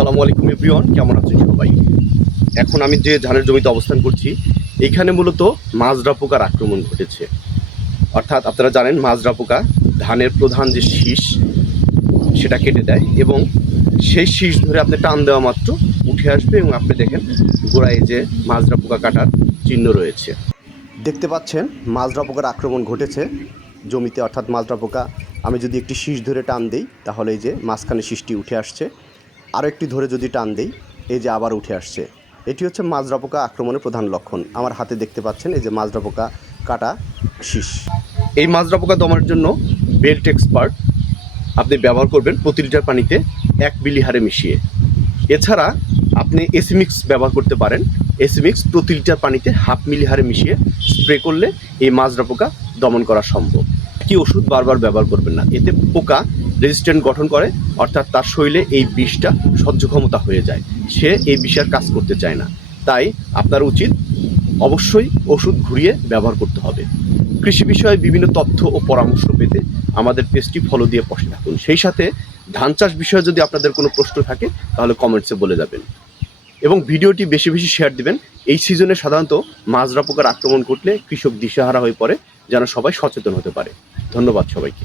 আসসালামু আলাইকুম এভরিওয়ান, কেমন আছেন সবাই? এখন আমি যে ধানের জমিতে অবস্থান করছি, এখানে মূলত মাজরা পোকার আক্রমণ ঘটেছে। অর্থাৎ আপনারা জানেন মাজরা পোকা ধানের প্রধান যে শীষ সেটা কেটে দেয় এবং সেই শীষ ধরে আপনি টান দেওয়া মাত্র উঠে আসবে এবং আপনি দেখেন গোড়ায় যে মাজরা পোকা কাটার চিহ্ন রয়েছে। দেখতে পাচ্ছেন মাজরা পোকার আক্রমণ ঘটেছে জমিতে, অর্থাৎ মাজরা পোকা আমি যদি একটি শীষ ধরে টান দিই তাহলে এই যে মাঝখানে শীষটি উঠে আসছে, আরও একটি ধরে যদি টান দিই এই যে আবার উঠে আসছে। এটি হচ্ছে মাজরা পোকা আক্রমণের প্রধান লক্ষণ। আমার হাতে দেখতে পাচ্ছেন এই যে মাজরা পোকা কাটা শীষ। এই মাজরা পোকা দমানোর জন্য বেল্ট এক্সপার্ট আপনি ব্যবহার করবেন প্রতি লিটার পানিতে 1 মিলি হারে মিশিয়ে। এছাড়া আপনি এসিমিক্স ব্যবহার করতে পারেন। এসিমিক্স প্রতি লিটার পানিতে 1/2 মিলি হারে মিশিয়ে স্প্রে করলে এই মাজরা পোকা দমন করা সম্ভব। কি ওষুধ বারবার ব্যবহার করবেন না, এতে পোকা রেজিস্ট্যান্ট গঠন করে, অর্থাৎ তার শরীরে এই বিষটা সহ্য ক্ষমতা হয়ে যায়, সে এই বিষের কাজ করতে চায় না। তাই আপনার উচিত অবশ্যই ওষুধ ঘুরিয়ে ব্যবহার করতে হবে। কৃষি বিষয়ে বিভিন্ন তথ্য ও পরামর্শ পেতে আমাদের পেজটি ফলো দিয়ে পাশে থাকুন। সেই সাথে ধান চাষ বিষয়ে যদি আপনাদের কোনো প্রশ্ন থাকে তাহলে কমেন্টসে বলে যাবেন এবং ভিডিওটি বেশি বেশি শেয়ার দিবেন। এই সিজনে সাধারণত মাজরা পোকার আক্রমণ ঘটলে কৃষক দিশেহারা হয়ে পড়ে, যেন সবাই সচেতন হতে পারে। ধন্যবাদ সবাইকে।